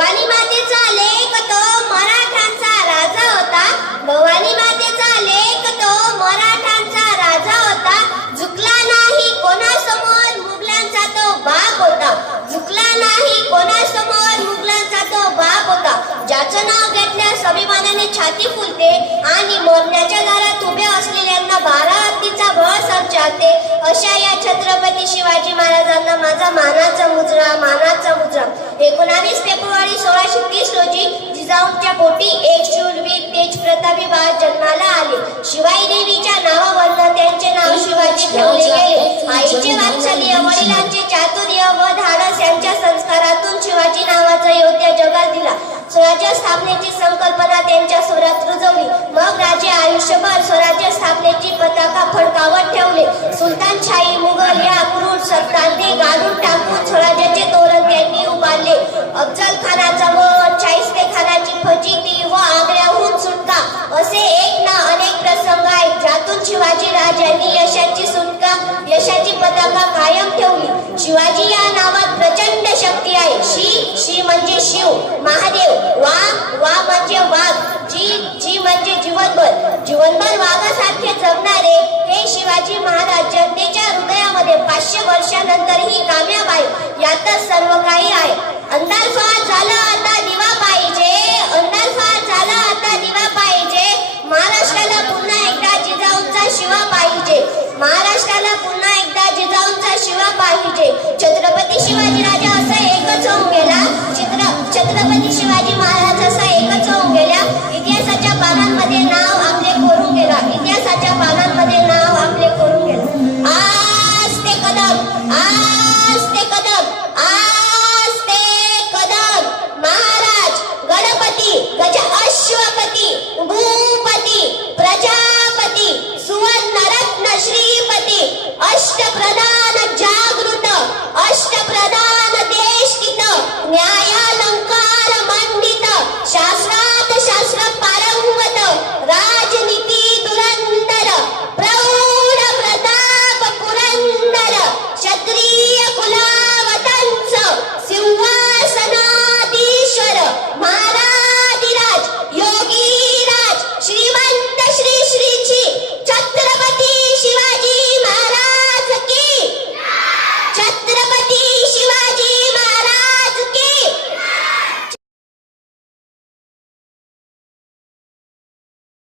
भवानी मातेचा लेख तो मराठांचा राजा होता. भवानी मातेचा लेख तो मराठांचा राजा होता. झुकला नाही कोणासमोर मुघलांचा तो बाप होता. झुकला नाही कोणासमोर मुघलांचा तो बाप होता. ज्याचं नाव घेतल्यास अभिमानाने छाती फुलते आणि मरण्याच्या दारात उभे असलेल्यांना 12 हत्तीचा बळ संचारते. अशा या छत्रपती शिवाजी महाराजांना माझा मानाचा मुजरा. 19 फेब्रुवारी 1630 रोजी जिजाऊंच्या पोटी एक शूरवीर तेज प्रतापी बाळ जन्माला आले. शिवाई देवीच्या नावावरून त्यांचे नाव शिवाजी ठेवले गेले. आईचे वात्सल्य, वडिलांचे चातुर्य व धाडस यांच्या संस्कारातून शिवाजी नावाचा योद्धा जगात दिला. स्वराज्य स्थापनेची संकल्पना त्यांच्या स्वरात रुजवली. मग राजे आयुष्यभर स्वराज्य स्थापनेची पताका फडकावत ठेवले. सुलतानशाही, मुघल या क्रूर सत्तांनी गाडून टाकून स्वराज्याचे तोरण त्यांनी उभारले. अफजल खानाचा वध, शाहिस्ते खानाची फजिती व आग्र्याहून सुटका असे एक ना अनेक प्रसंग आहेत, ज्यातून शिवाजी राजांनी यशाची पताका कायम ठेवली. शिवाजी या नावात प्रचंड शक्ती आहे. शी म्हणजे शिव, महादेव. वा म्हणजे वाघ. जी म्हणजे जीवनभर वाघासारखे जगणारे हे शिवाजी महाराज जनतेच्या हृदयामध्ये 500 वर्षानंतरही कामयाब आहे. यातच सर्व काही आहे. अंधार फार झाला आता दिवा पाहिजे. अंधार फार झाला आता दिवा पाहिजे. महाराष्ट्राला पुन्हा एकदा जिजाऊंचा शिवा पाहिजे. महाराष्ट्राला पुन्हा